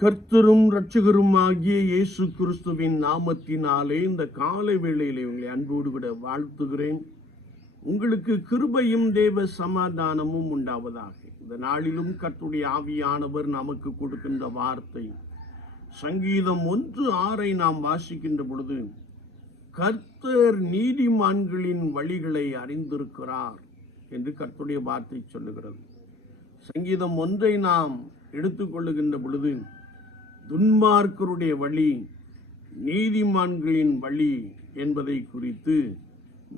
கர்த்தரும் இரட்சகருமாகிய இயேசு கிறிஸ்துவின் நாமத்தினாலே இந்த காலை வேளையிலே உங்களை அன்போடு கூட வாழ்த்துகிறேன். உங்களுக்கு கிருபையும் தேவ சமாதானமும் உண்டாவதாக. இந்த நாளிலும் கர்த்தருடைய ஆவியானவர் நமக்கு கொடுக்கின்ற வார்த்தை சங்கீதம் 1:6 நாம் வாசிக்கின்ற பொழுது, கர்த்தர் நீதிமான்களின் வழிகளை அறிந்திருக்கிறார் என்று கர்த்தருடைய வார்த்தை சொல்லுகிறது. சங்கீதம் 1 நாம் எடுத்துக்கொள்ளுகின்ற பொழுது, துன்மார்க்கருடைய வழி நீதிமான்களின் வழி என்பதை குறித்து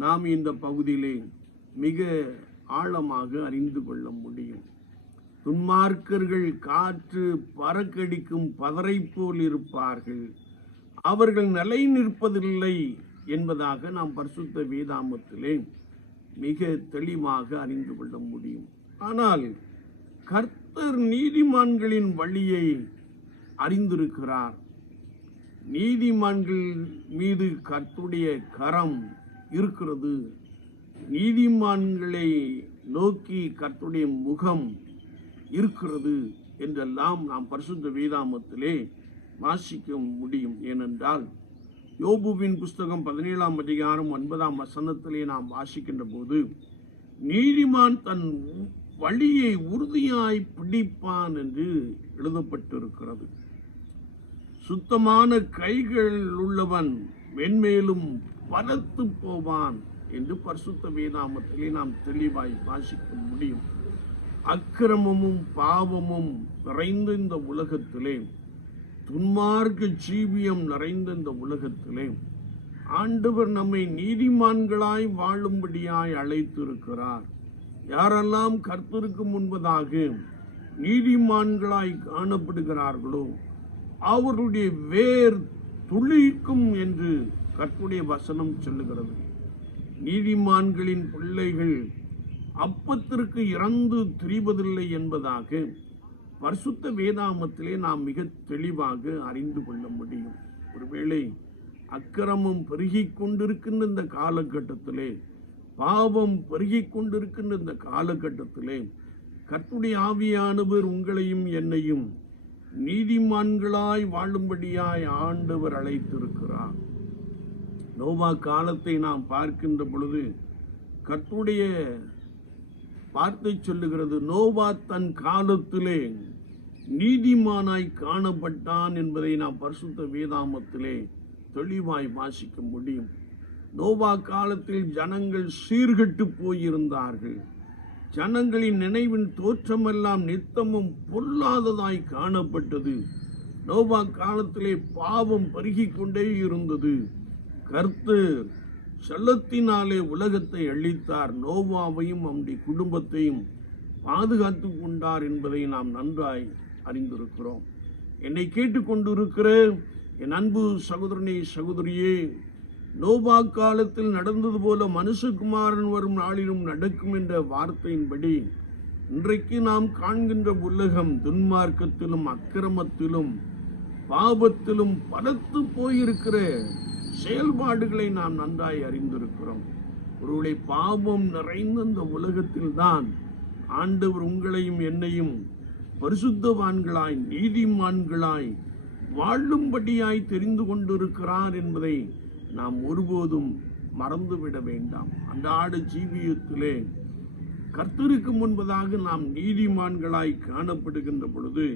நாம் இந்த பகுதியிலே மிக ஆழமாக அறிந்து கொள்ள முடியும். துன்மார்க்கர்கள் காற்று பறக்கடிக்கும் பதரை போல் இருப்பார்கள், அவர்கள் நிலை நிற்பதில்லை என்பதாக நாம் பரிசுத்த வேதாமத்திலே மிக தெளிவாக அறிந்து கொள்ள முடியும். ஆனால் கர்த்தர் நீதிமான்களின் வழியை அறிந்திருக்கிறார். நீதிமான்கள் மீது கர்த்தருடைய கரம் இருக்கிறது. நீதிமான்களை நோக்கி கர்த்தருடைய முகம் இருக்கிறது என்றெல்லாம் நாம் பரிசுத்த வேதாமத்திலே வாசிக்க முடியும். ஏனென்றால் யோபுவின் புஸ்தகம் 17ஆம் அதிகாரம் 9ஆம் வசனத்திலே நாம் வாசிக்கின்ற போது, நீதிமான் தன் வழியை உறுதியாய் பிடிப்பான் என்று எழுதப்பட்டிருக்கிறது. சுத்தமான கைகள் உள்ளவன் மென்மேலும் பலத்து போவான் என்று பரிசுத்த வேதாமத்திலே நாம் தெளிவாய் வாசிக்க முடியும். அக்கிரமமும் பாவமும் நிறைந்த இந்த உலகத்திலே, துன்மார்க்க ஜீவியம் நிறைந்த இந்த உலகத்திலே ஆண்டவர் நம்மை நீதிமான்களாய் வாழும்படியாய் அழைத்திருக்கிறார். யாரெல்லாம் கர்த்தருக்கு முன்பதாக நீதிமான்களாய் காணப்படுகிறார்களோ அவருடைய வேர் துளிக்கும் என்று கர்த்தருடைய வசனம் சொல்லுகிறது. நீதிமான்களின் பிள்ளைகள் அப்பத்திற்கு இறந்து திரிவதில்லை என்பதாக பரிசுத்த வேதாமத்திலே நாம் மிக தெளிவாக அறிந்து கொள்ள முடியும். ஒருவேளை அக்கிரமம் பெருகிக் கொண்டிருக்கின்ற இந்த காலகட்டத்திலே, பாவம் பெருகிக் கொண்டிருக்கின்ற இந்த காலகட்டத்திலே, கர்த்தருடைய ஆவியானவர் உங்களையும் என்னையும் நீதிமான்களாய் வாழும்படியாய் ஆண்டவர் அழைத்திருக்கிறார். நோவா காலத்தை நாம் பார்க்கின்ற பொழுது கர்த்தருடைய வார்த்தை சொல்லுகிறது, நோவா தன் காலத்திலே நீதிமானாய் காணப்பட்டான் என்பதை நாம் பரிசுத்த வேதாமத்திலே தெளிவாய் வாசிக்க முடியும். நோவா காலத்தில் ஜனங்கள் சீர்கெட்டு போயிருந்தார்கள். ஜனங்களின் நினைவின் தோற்றமெல்லாம் நித்தமும் பொல்லாததாய் காணப்பட்டது. நோவா காலத்திலே பாவம் பருகிக் கொண்டே இருந்தது. கர்த்தர் செல்லத்தினாலே உலகத்தை அழித்தார். நோவாவையும் அவனுடைய குடும்பத்தையும் பாதுகாத்து கொண்டார் என்பதை நாம் நன்றாய் அறிந்திருக்கிறோம். என்னை கேட்டுக்கொண்டிருக்கிற என் அன்பு சகோதரனே, சகோதரியே, நோவா காலத்தில் நடந்தது போல மனுஷகுமாரன் வரும் நாளிலும் நடக்கும் என்ற வார்த்தையின்படி இன்றைக்கு நாம் காண்கின்ற உலகம் துன்மார்க்கத்திலும் அக்கிரமத்திலும் பாவத்திலும் பலத்து போயிருக்கிற செயல்பாடுகளை நாம் நன்றாய் அறிந்திருக்கிறோம். ஒருவேளை பாவம் நிறைந்த இந்த உலகத்தில் தான் ஆண்டவர் உங்களையும் என்னையும் பரிசுத்தவான்களாய் நீதிமான்களாய் வாழும்படியாய் தெரிந்து கொண்டிருக்கிறார் என்பதை நாம் ஒருபோதும் மறந்துவிட வேண்டாம். அன்றாட ஜீவியத்திலே கர்த்தருக்கு முன்பதாக நாம் நீதிமான்களாய் காணப்படுகின்ற பொழுது,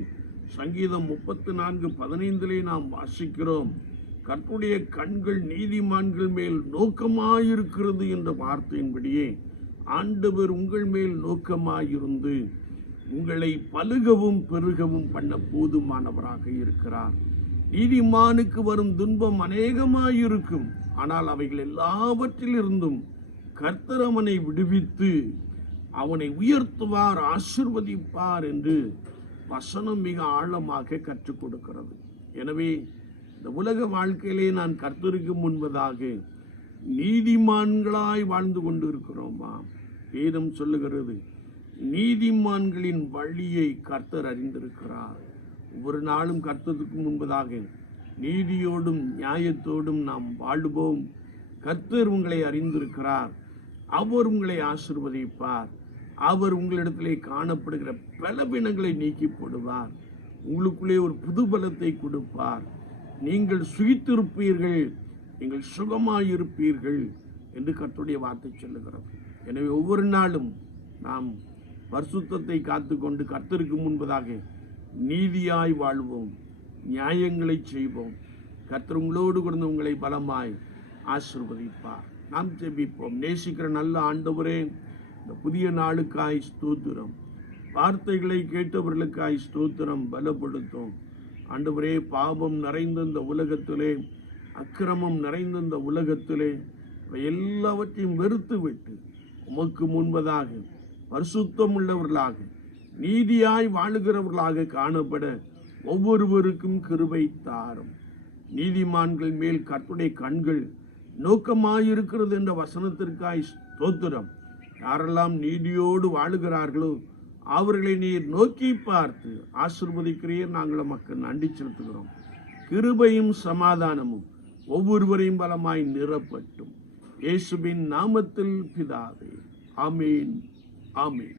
சங்கீதம் 34:15 நாம் வாசிக்கிறோம், கர்த்தருடைய கண்கள் நீதிமான்கள் மேல் நோக்கமாயிருக்கிறது என்ற வார்த்தையின்படியே ஆண்டவர் உங்கள் மேல் நோக்கமாயிருந்து உங்களை பலுகவும் பெருகவும் பண்ண போதுமானவராக இருக்கிறார். நீதிமானுக்கு வரும் துன்பம் அநேகமாயிருக்கும், ஆனால் அவைகள் எல்லாவற்றிலிருந்தும் கர்த்தர் அவனை விடுவித்து அவனை உயர்த்துவார், ஆசீர்வதிப்பார் என்று வசனம் மிக ஆழமாக கற்றுக் கொடுக்கிறது. எனவே இந்த உலக வாழ்க்கையிலே நான் கர்த்தருக்கு முன்பதாக நீதிமான்களாய் வாழ்ந்து கொண்டு இருக்கிறோமா? வேதம் சொல்லுகிறது, நீதிமான்களின் வழியை கர்த்தர் அறிந்திருக்கிறார். ஒவ்வொரு நாளும் கர்த்தருக்கு முன்பதாக நீதியோடும் நியாயத்தோடும் நாம் வாழுவோம். கர்த்தர் உங்களை அறிந்திருக்கிறார். அவர் உங்களை ஆசீர்வதிப்பார். அவர் உங்களிடத்திலே காணப்படுகிற பலவீனங்களை நீக்கி போடுவார். உங்களுக்குள்ளே ஒரு புது பலத்தை கொடுப்பார். நீங்கள் சுகித்திருப்பீர்கள், நீங்கள் சுகமாயிருப்பீர்கள் என்று கர்த்தருடைய வார்த்தை சொல்லுகிறது. எனவே ஒவ்வொரு நாளும் நாம் பரிசுத்தத்தை காத்துக்கொண்டு கர்த்தருக்கு முன்பதாக நீதியாய் வாழ்வோம், நியாயங்களை செய்வோம். கர்த்தர் உங்களோடு கூட உங்களை பலமாய் ஆசீர்வதிப்பார். நாம் ஜெபிப்போம். நேசிக்கிற நல்ல ஆண்டவரே, இந்த புதிய நாளுக்காய் ஸ்தோத்திரம். வார்த்தைகளை கேட்டவர்களுக்காய் ஸ்தோத்திரம். பலப்படுத்தும் ஆண்டவரே. பாவம் நிறைந்த இந்த உலகத்திலே, அக்கிரமம் நிறைந்த இந்த உலகத்திலே எல்லாவற்றையும் வெறுத்து விட்டு உமக்கு முன்பதாக பரிசுத்தம் உள்ளவர்களாக நீதியாய் வாழுகிறவர்களாக காணப்பட ஒவ்வொருவருக்கும் கிருபை தாரும். நீதிமான்கள் மேல் கர்த்தருடைய கண்கள் நோக்கமாயிருக்கிறது என்ற வசனத்திற்காய் ஸ்தோத்திரம். யாரெல்லாம் நீதியோடு வாழுகிறார்களோ அவர்களை நீர் நோக்கி பார்த்து ஆசீர்வதிக்கிறீர். நாங்கள் நமக்கு நன்றி செலுத்துகிறோம். கிருபையும் சமாதானமும் ஒவ்வொருவரையும் பலமாய் நிரப்பட்டும். இயேசுவின் நாமத்தில் பிதாவே, ஆமீன், ஆமீன்.